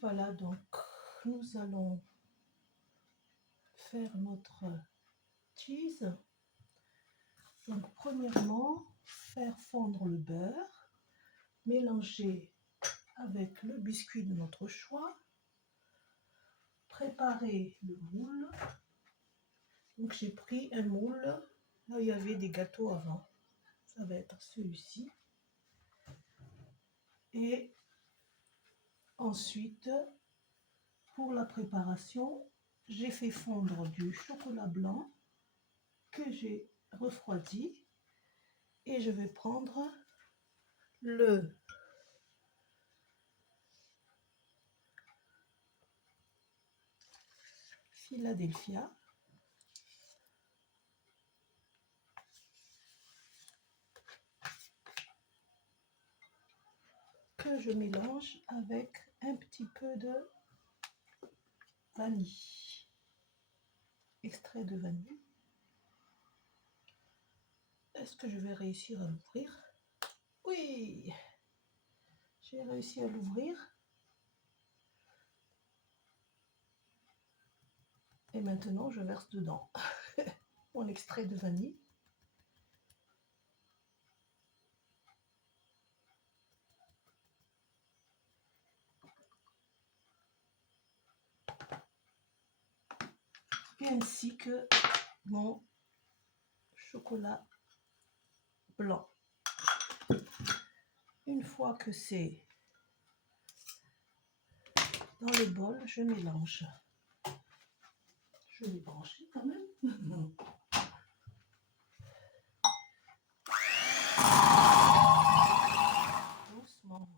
voilà, donc nous allons faire notre cheese. Donc premièrement, faire fondre le beurre, mélanger avec le biscuit de notre choix, préparer le moule. Donc j'ai pris un moule, là il y avait des gâteaux avant, ça va être celui-ci. Et ensuite, pour la préparation, j'ai fait fondre du chocolat blanc que j'ai refroidi et je vais prendre le Philadelphia que je mélange avec un petit peu de vanille, extrait de vanille. Est-ce que je vais réussir à l'ouvrir? Oui, j'ai réussi à l'ouvrir. Et maintenant, je verse dedans mon extrait de vanille. Et ainsi que mon chocolat blanc. Une fois que c'est dans le bol, je mélange. Je vais brancher quand même. Doucement.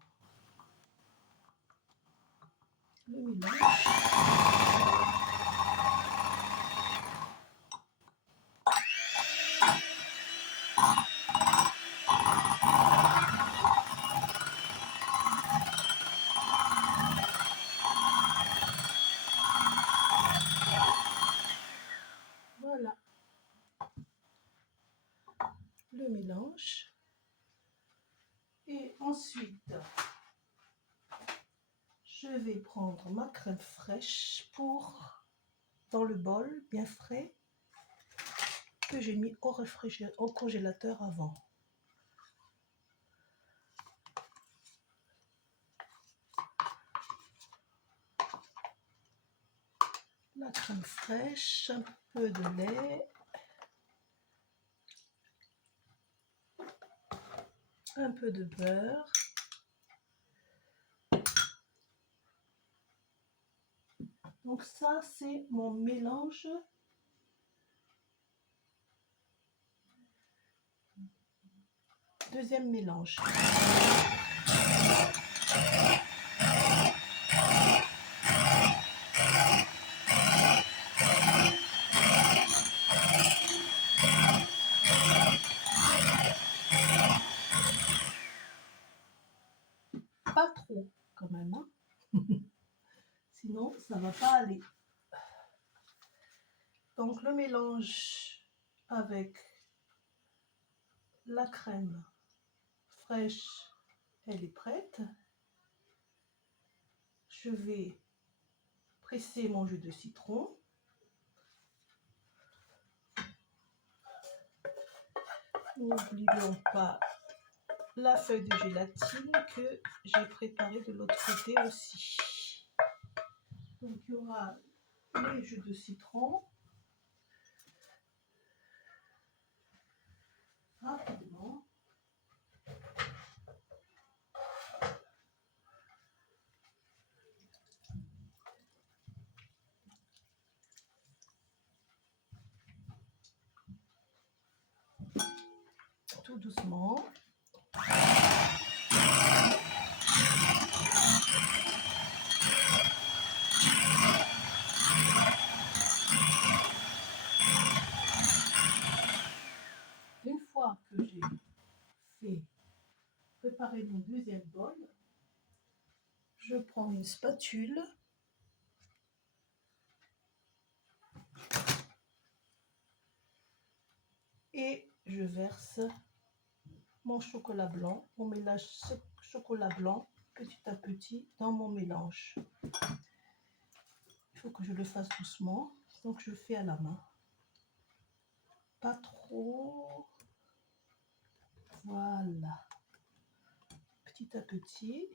Le mélange. Voilà. Le mélange. Et ensuite, je vais prendre ma crème fraîche dans le bol bien frais que j'ai mis au congélateur avant. La crème fraîche, un peu de lait, un peu de beurre, donc ça c'est mon mélange deuxième mélange. Pas trop quand même, hein. Sinon ça va pas aller. Donc le mélange avec la crème fraîche, elle est prête. Je vais presser mon jus de citron. N'oublions pas la feuille de gélatine que j'ai préparée de l'autre côté aussi. Donc il y aura les jus de citron. Rapidement. Tout doucement. Une fois que j'ai fait préparer mon deuxième bol, je prends une spatule et je verse mon chocolat blanc, mon mélange chocolat blanc petit à petit dans mon mélange. Il faut que je le fasse doucement, donc je fais à la main. Pas trop. Voilà. Petit à petit.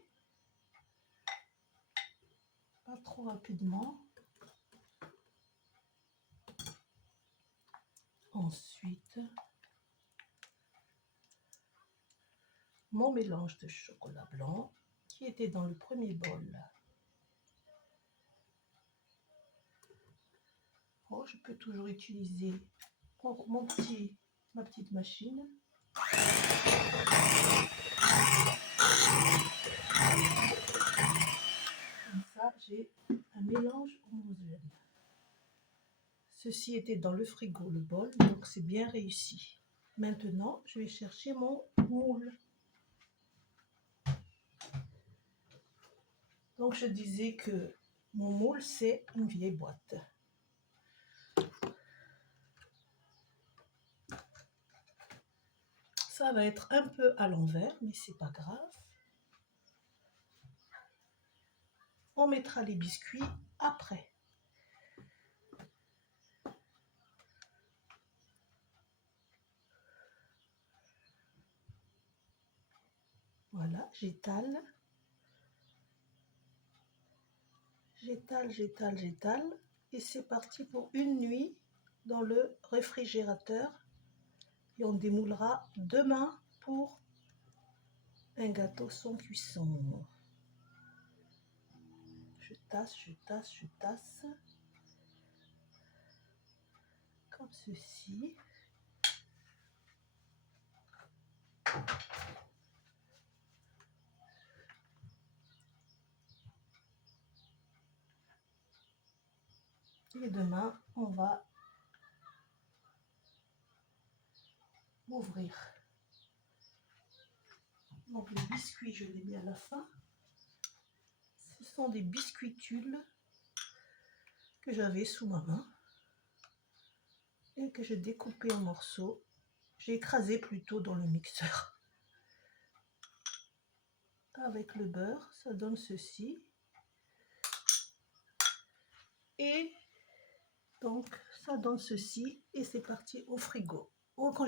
Pas trop rapidement. Ensuite, mon mélange de chocolat blanc qui était dans le premier bol. Oh, je peux toujours utiliser ma petite machine. Comme ça, j'ai un mélange homogène. Ceci était dans le frigo, le bol, donc c'est bien réussi. Maintenant, je vais chercher mon moule. Donc, je disais que mon moule, c'est une vieille boîte. Ça va être un peu à l'envers, mais c'est pas grave. On mettra les biscuits après. Voilà, j'étale. J'étale. Et c'est parti pour une nuit dans le réfrigérateur. Et on démoulera demain pour un gâteau sans cuisson. Je tasse. Comme ceci. Et demain, on va ouvrir. Donc les biscuits, je les mets à la fin. Ce sont des biscuitules que j'avais sous ma main et que j'ai découpé en morceaux. J'ai écrasé plutôt dans le mixeur. Avec le beurre, ça donne ceci. Et donc, ça donne ceci et c'est parti au frigo. Au congélateur.